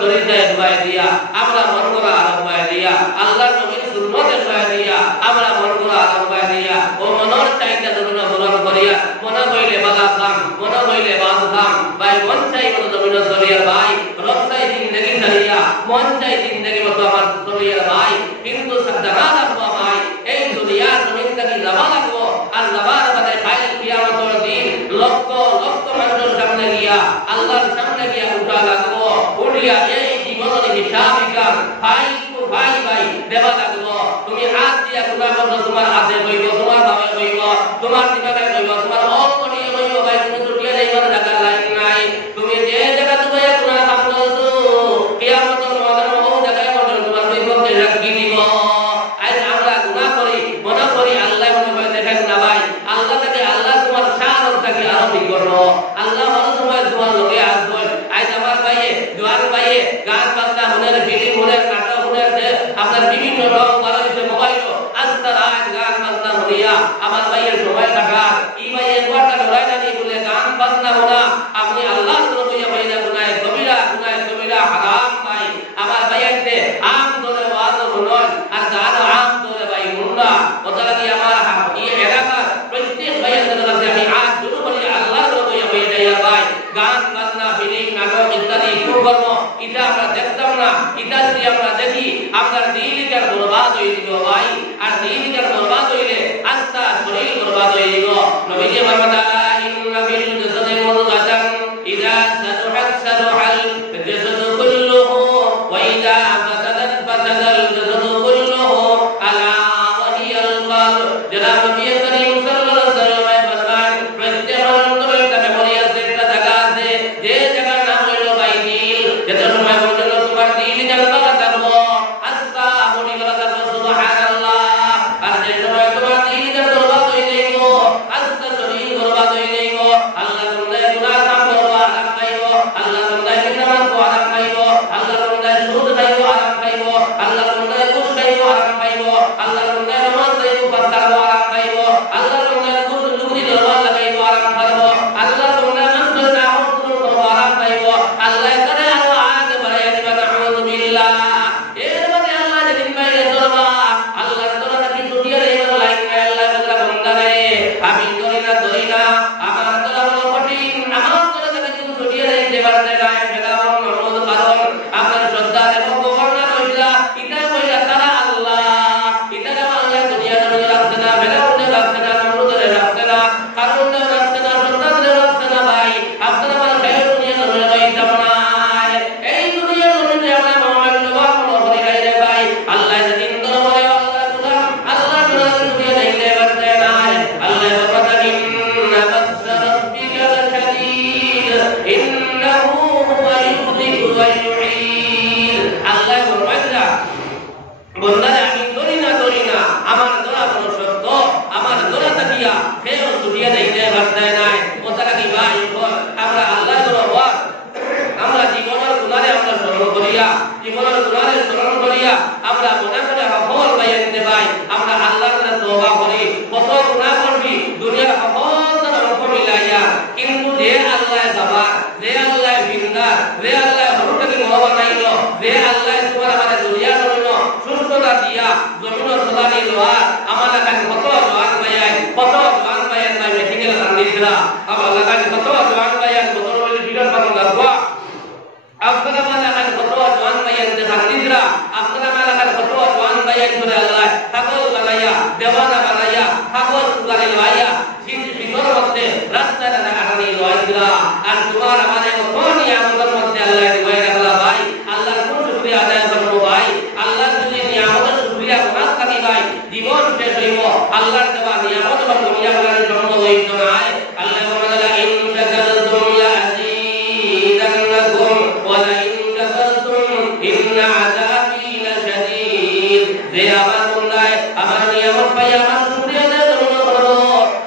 তরিকায় ডুবাই দিয়া আমরা মন করা আরম্ভ দিয়া আল্লাহর নবীর সুন্নতে ডুবাই দিয়া আমরা মন করা আরম্ভ দিয়া ও মনের চাইতা দুনা পূরণ করিয়া মনে হইলে বালা কাম মনে হইলে বাদ কাম ভাই মন চাই মন জমিন চলিয়ার ভাই রব চাই জিন্দগি চালিয়া মন চাই জিন্দগি মতো আমার চলিয়ার ভাই কিন্তু জানা রাখবো ভাই এই দুনিয়ার জমিন থেকে যাওয়া লাগবো আর যাবার বাদে কাল কিয়ামতের দিন লক্ষ লক্ষ মানুষের সামনে গিয়া আল্লাহর সামনে গিয়া উঠা লাগবো উঠিয়া এই জীবনের হিসাব বিকাশ ভাই ভাই ভাই দেওয়া লাগবো তুমি হাত দিয়া গুণা করছো তোমার হাতে হইব তোমার ভাবে হইব তোমার দিকে হইব তোমার অপনীয় হইব ভাই তুমি দুটিয়া যাইবার জায়গা লাইন নাই তুমি যে জায়গা তুমি গুণা কাম করছো কিয়ামতের ময়দানে ও জায়গায় পর্যন্ত তোমার বিপদে রাখি দিব আজ আমরা গুণা করি মনে করি আল্লাহ মনে করে দেখেন না ভাই আল্লাহ থেকে আল্লাহ তোমার শান থেকে আরো ঠিক করবো আল্লাহ মনে সময় তোমার লোকে আসবো আজ আমার ভাইয়ে জোয়ান ভাইয়ে গান বাজনা মনের ফিল্ম মনের নাটক মনের আপনার বিভিন্ন রং বাড়াইছে মোবাইল আস্তা রাত গান বাজনা মনিয়া আমার ভাইয়ের সময় কাটার এই ভাই একবারটা লড়াই না নিয়ে বলে গান বাজনা মোনা আপনি আল্লাহর রবইয়া ভাইয়া গুনায় কবিরা হারাম ভাই আমার ভাইয়াতে আম ধরে ওয়াজ মনন আর গান আম ধরে ভাই মুন্না কথা লাগি আমার এই এলাকার প্রত্যেক ভাইয়াদের কাছে আমি আজ শুরু করি আল্লাহর রবইয়া ভাইয়া ভাই গান বাজনা ফিল্ম নাটক ইত্যাদি শুরু করব এটা আমরা দেখতাম না এটা যদি আমরা দেখি আপনার দিলটার বরবাদ হয়ে যাব ভাই আর দিলটার বরবাদ হইলে আত্মা শরীর বরবাদ হয়ে যাব নবীজি ফরমাতা ইন্না ফিল জাসাদি মুদগাতান ইযা সালুহাত সালুহাল জাসাদু কুল্লুহু ওয়া ইযা ফাসাদাত ফাসাদাল জাসাদু কুল্লুহু আলা ওয়া হিয়াল কলব জনাব নবী করিম সাল্লাল্লাহু আলাইহি ওয়াসাল্লাম প্রত্যেক অন্তরের একটা মেমোরি আছে একটা জায়গা আছে যে জায়গার নাম হলো ভাই দিল যেটা সময় বললো তোমার দিল জানবা করবো আস্তা বলি গলা করবো সুবহানাল্লাহ আর যে সময় তোমার দিল জানবা বরবাদ হয়ে যাইব আস্তা শরীর বরবাদ হয়ে যাইব আল্লাহ তোমাদের গুনাহ কাম করবো আরাম পাইব আল্লাহ তোমাদের বিনামাজ কো আরাম পাইব আল্লাহ তোমাদের সুদ খাইব আরাম পাইব আল্লাহ তোমাদের ঘুষ খাইব আরাম পাইব আল্লাহ তোমাদের নামাজ খাইব পাতার আরাম পাইব আল্লাহ তোমাদের ঘুষ লুকি দরবার লাগাইব আরাম পাইব আল্লাহ তোমাদের মন্ত্র না হুকুম করবো আরাম পাইব আল্লাহ করে আরো আগে বাড়াইয়া দিবা নাউযু বিল্লাহ এর মধ্যে আল্লাহ যেদিন বাইরে দরবা আল্লাহ তোরা কি দুনিয়া রে লাইন আল্লাহ বদলা বন্দা রে আমি ধরি না আমার তোরা বড় কঠিন আমার তোরা থেকে কিছু দুনিয়া রে দেবার দেয় ফেলাও নরদ কারণ আপনার শ্রদ্ধা এবং গবর্ণনা কইলা এটা কইলা তারা আল্লাহ এটা আল্লাহ দুনিয়া রে রাখতে না ফেলাও রাখতে না নরদ রে রাখতে না কারণ রাখতে না শ্রদ্ধা রে রাখতে না ভাই আপনারা আমার খায় দুনিয়া রে রাখতে না এই দুনিয়া রে আমরা মোহাম্মদ নবী করে গাইলে ভাই আল্লাহ যেদিন দরবারে আল্লাহ গুলাম আল্লাহ দুনিয়া রে রাখতে না আল্লাহ বলেন ইন্না বাসা রাব্বিকা লাশাদীদ ইন্নাহু হুয়া ইউযিকু ওয়া ইউঈদ আল্লাহ বলেন বন্দারে আমি ধরি না আমার দোয়া বড় সত্য আমার দোয়া তাকিয়া কেউ দুনিয়া রে রাখতে নাই কথা কি ভাই আমরা আল্লাহর দরবার আমরা জীবনের গুনাহে আমরা স্মরণ করিয়া আমরা মনে করে সফল হয়ে যেতে পাই আমরা আল্লাহর কাছে তওবা করি কত গুনাহ করবি দুনিয়ার সফলতার অঙ্ক মিলাইয়া কিন্তু যে আল্লাহ যাবা যে আল্লাহ বিন্দা যে আল্লাহ হরুটাকে মহা বানাইল যে আল্লাহ তোমার আমাদের দুনিয়া জন্য সুস্থতা দিয়া জমিন সদানি দেওয়া আমার কাছে কত জওয়ান ভাইয়াই তাই মেটিকেল রান্দিছিলা আমার কাছে কত জওয়ান ভাইয়াই কত বলে ফিগার বানানো লাগবা আপনারা মানে কাছে কত জওয়ান ভাইয়াই রান্দিছিলা আপনারা মানে কাছে কত জওয়ান ভাইয়াই করে আল্লাহ পাগল বানাইয়া দেওয়ানা বানাইয়া পাগল করে লইয়া শীতর মধ্যে রাস্তায় আটানি লইছিলা আর তোমার আমাদের কোন নিয়ামতের মধ্যে আল্লাহ দিবাই রাখলা ভাই আল্লাহর কোন শুকরিয়া আদায় করব ভাই আল্লাহর যদি নিয়ামতের শুকরিয়া না থাকি ভাই জীবন শেষ হইব আল্লাহর দেওয়া নিয়ামত এবং দুনিয়া বলার জন্য হইত না আল্লাহ বলেন ইন শাকারতুম লা আযীদান্নাকুম ওয়া লা ইন কাফারতুম ইন্না আযাবি লাশাদীদ যে আমার বান্দায় আমার নিয়ামত পাই আমার শুকরিয়া আদায় করব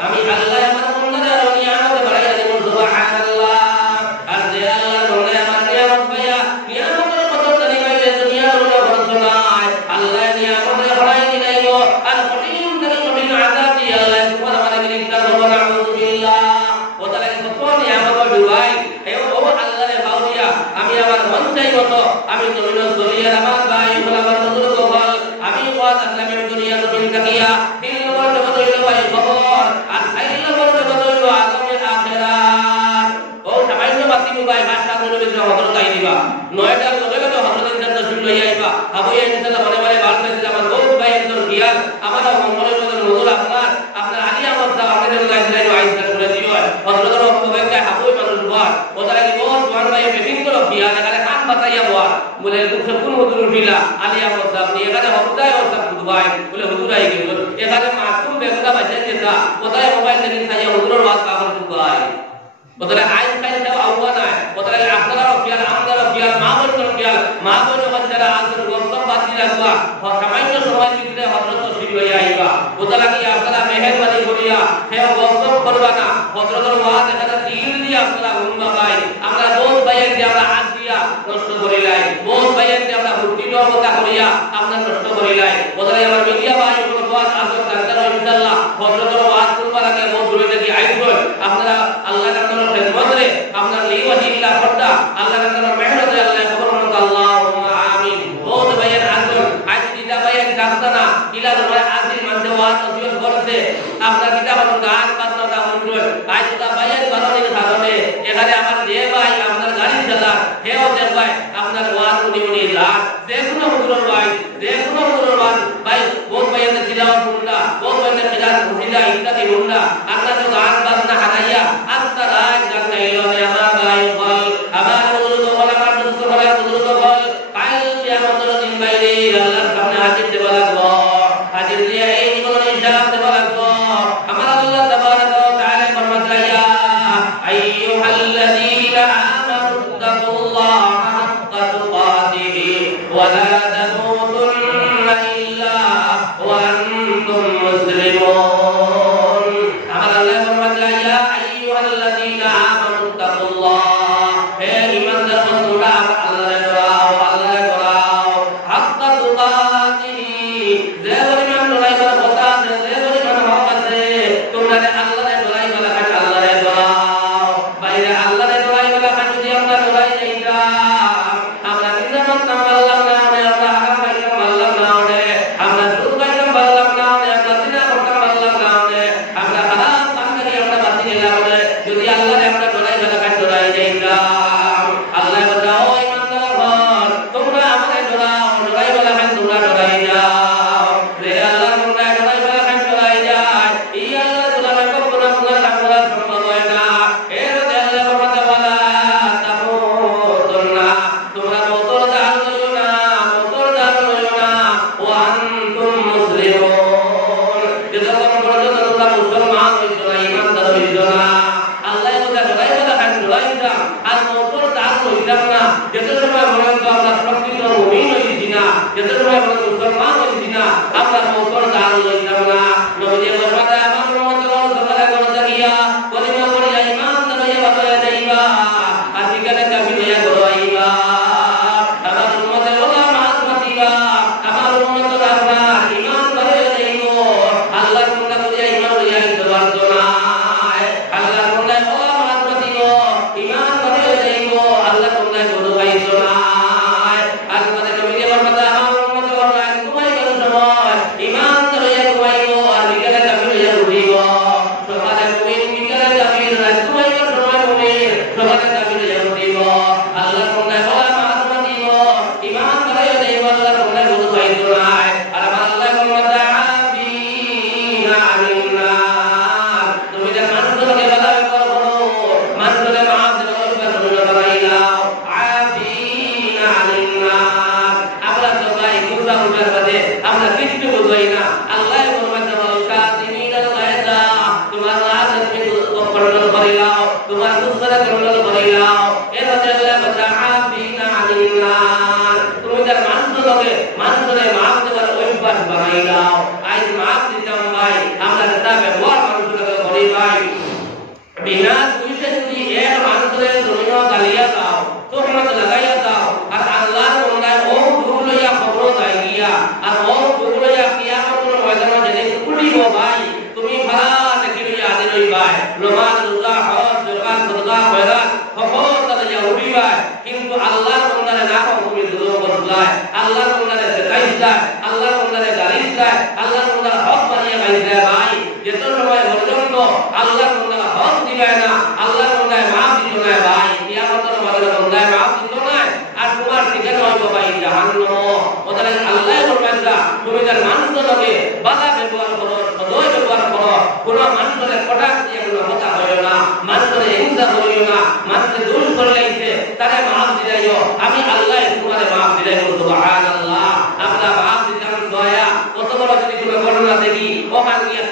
আমি আল্লাহ আমার বান্দার নিয়ামত বাড়াইয়া দেব সুবহানাল্লাহ আমার মন চাই মতো আমি জমিন জমিয়ার আমার ভাই বলে আমার বুজুর্গ বল আমি ওয়াজ আমি দুনিয়া জমিন তাকিয়া তিন নম্বর জগৎ হইল ভাই খবর আর চার নম্বর জগৎ হইল আগামী আখিরাত ও সামান্য বাতি ভাই ভাষা নবী হযরত তাই দিবা নয়টার লগে লগে হযরত ইনশাআল্লাহ শুন লইয়া আইবা আবু ইনশাআল্লাহ মনে মনে ভালো করে আমার বহুত ভাই একজন জ্ঞান আমার মঙ্গলের মধ্যে নজর আপনার আলী আহমদ সাহেব আমাদের গাইডলাইন আইসা করে দিও হযরত রহমতুল্লাহ হাবুই মানুষ বল ওদারা কি বহুত জোয়ান ভাই মিটিং করো কিয়া এখানে কান বাতাইয়া বল বলে কোন হুজুর উঠিলা আলী আহমদ সাহেব নি এখানে হপ্তায় ওর সাহেব দুবাই বলে হুজুর আই গেল এখানে মাসুম বেগদা বাজে যেটা ওদায় মোবাইল থেকে ছাইয়া হুজুরের ওয়াজ কাগজ দুবাই ওদারা আইন খাই দেওয়া আওয়া না ওদারা আপনারা রফিয়াল আমদার রফিয়াল মাহমুদ রফিয়াল মাহমুদ বাচ্চারা আজর গস্তম বাতি রাখবা সামান্য সময় দিতে হযরত শিরি হইয়া আইবা ওদারা কি আপনারা মেহেরবানি করিয়া হেও গস্তম করবা না হযরতের ওয়াজ এখানে দিল দিয়া আপনারা উম্মা ভাই আমরা বহুত ভাইয়ের যে আমরা হাত দিয়া নষ্ট করিলাই বহুত ভাইয়ের যে আমরা হুটি কথা করিয়া আপনারা নষ্ট করিলাই ওদারা আমার মিডিয়া ভাই ওয়াজ আজর কারদার ইনশাআল্লাহ হযরতের ওয়াজ করবার আগে বহুত দূরে থেকে আইবো আপনারা আল্লাহর নামে খেদমত রে আপনারা লিওয়াজিল্লাহ করতা আল্লাহর নামে মেহনত রে আল্লাহ কবুল করুন আল্লাহুম্মা আমিন বহুত ভাইয়ের আজর আজ দিদা ভাইয়ের ডাক্তানা ইলাল ভাই আজিম মধ্যে ওয়াজ নসিহত করতে আপনারা কিতাব গান বাজনা দা মন্ডল আজ দিদা ভাইয়ের বারণের কারণে এখানে আমার যে ভাই আপনার গাড়ি চালা হেও যে ভাই আপনার ওয়াজ উনি লাখ যে কোনো হুজুর ভাই যে কোনো হুজুর ভাই বহুত ভাইয়ের তিলাওয়াত শুনলা বহুত ভাইয়ের খিলাস শুনলা ইত্যাদি শুনলা আপনারা তো গান বাজনা হারাইয়া আস্তা রাত গান গাইলো আমার ভাই বল আমার বুজুর্গ বল আমার বুজুর্গ বল কাল কিয়ামতের দিন বাইরে আল্লাহর সামনে হাজির দেব লাগবো হাজির দিয়ে এই জীবন হিসাব দেব লাগবো আমার আল্লাহ তাবারাক ওয়া তাআলা ফরমাতা ইয়া আইয়ুহাল্লাযীনা আমানু তাকুল্লাহা হাক্কা তুকাতিহি ওয়া লা তামুতুন্না ইল্লা ওয়া আনতুম মুসলিমুন আমার আল্লাহ ফরমাতা ইয়া আইয়ুহাল্লাযীনা আমানু তাকুল্লাহ হে ঈমানদার বন্ধুরা আল্লাহর ডরাও হাক্কা তুকাতিহি যে পরিমাণ লড়াই করার কথা আছে যে পরিমাণ হক আছে তোমরা আল্লাহর লড়াই করা আল্লাহর ডরাও বাইরে আল্লাহর লড়াই করা যদি আমরা লড়াই যাইতা আমরা নিজামত নামাল্লাহ না আমরা হারাম পাইতাম আল্লাহ না আমরা সুদ পাইতাম আল্লাহ না আমরা জিনা করতাম আল্লাহ না আমরা হারাম কামকারি আমরা বাতি নিলাম যদি আল্লাহর আমরা লড়াই যাইতা আল্লাহ বলে ও ঈমানদার তোমরা আমারে ডরাও লড়াই বলা হয় তোমরা লড়াই যাও রে আল্লাহ তোমরা লড়াই বলা হয় লড়াই যায় এই আল্লাহ তোমরা কখনো তোমরা রাখবা সম্ভব হয় না এর আল্লাহ বলতে বলা তামুতুন্না তোমরা মোতর জাল লইও না ওয়া আনতুম মুসলিমুন যতক্ষণ পর্যন্ত তোমরা মুসলমান হইছো না ঈমানদার হইছো না আল্লাহ বলে লড়াই বলা হয় লড়াই যা আর মোতর জাল লইলাম না যত সময় পর্যন্ত আমরা প্রকৃত মুমিন হইছি না যত সময় পর্যন্ত মুসলমান হইছি না আমরা মোতর জাল লইলাম না নবী বলবাদা আমার উম্মতের সবারে করতে গিয়া কলিমা পড়িয়া ঈমানদার হইয়া বাঁচায়া যাইবা আজকালে কাফির হইয়া গড়াইবা আমার উম্মতের ওলামা মাতিবা আমার উম্মতের আপনার ঈমানদার হইয়া যাইবো আল্লাহ তোমরা করিয়া ঈমান হইয়া দিতে পারতো না আল্লাহ তোমরা ওলামা মাতিব ঈমানদার হইয়া যাইবো আল্লাহ তোমরা বড় পাইছো না আর তোমাদের নবী বলবাদা আমার উম্মতের ওলামা তোমাই কোন সময় ঈমানদার হইয়া ঘুমাইবো আর বিকেলে কাফির হইয়া উঠিব সকালে মুমিন বিকেলে কাফির রাত ঘুমাইবার সময় মুমিন সকালে কাফির হইয়া উঠিব আল্লাহ তোমরা ওলামা মাতিব ঈমানদার হইয়া যাইবো আল্লাহ তোমরা বড় পাইছো না আর আমার আল্লাহ বলবাদা আফিনা আনিন নার তুমি যে মানুষকে বাধা করো মানুষকে মাফ দেওয়ার বানাইলাও আফিনা আনিন নার আমরা তো ভাই গুনাহ করার বাদে আমরা কিছু বুঝাই না আল্লাহ বলবাদা কাযিমিনাল গায়জা তোমার রাত তুমি কন্ট্রোল করিলাও তোমার দুসরা কন্ট্রোল করিলাও এর আল্লাহ বলবাদা আফিনা আনিন নার তুমি যে মানুষকে মাফ দেওয়ার অভ্যাস বানাইলাও আজ মাফ দিতাম ভাই আমরা যেটা ব্যবহার মানুষকে করি ভাই বিনা দুইশে যদি এক মানুষের জমিন গালিয়া দাও তোমরা লাগাইয়া দাও আর আল্লাহর বন্দায় ও দুঃখ লইয়া খবর যাই গিয়া আর ও দুঃখ লইয়া কিয়ামতের ময়দানে যেদিন উঠিব ভাই তুমি ভাড়া দেখি লইয়া হাজির হইবাই রোমান রোজা হজ জাকাত সদকা খয়রাত খবর তাহলে উঠিবাই কিন্তু আল্লাহ না তুমি দুরূহ করলাই আল্লাহর বান্দারে দেখাইছাই আল্লাহর বান্দারে দাঁড়াইছাই আল্লাহর বান্দার হক বানিয়ে গাইছাই ভাই যত সময় পর্যন্ত আল্লাহর বান্দারা হক দিবে না আল্লাহর বান্দায় মাফ দিবে না ভাই কিয়ামতের মাঠে বান্দায় মাফ দিবে না আর তোমার ঠিকানা হইব ভাই জাহান্নাম ওখানে আল্লাহ ফরমাইছা তুমি তার মানুষজনকে বাধা ব্যবহার করো সদয় ব্যবহার করো কোন মানুষের কটাক্ষ দিয়ে কোনো কথা হইও না মানুষের হিংসা করিও না মানুষের দোষ করলাইছে তারে মাফ দিলাইও আমি আল্লাহ তোমারে মাফ দিলাইও সুবহানাল্লাহ আমরা মাফ দিতাম দয়া কত বড় যদি কোনো ঘটনা দেখি ওখান গিয়ে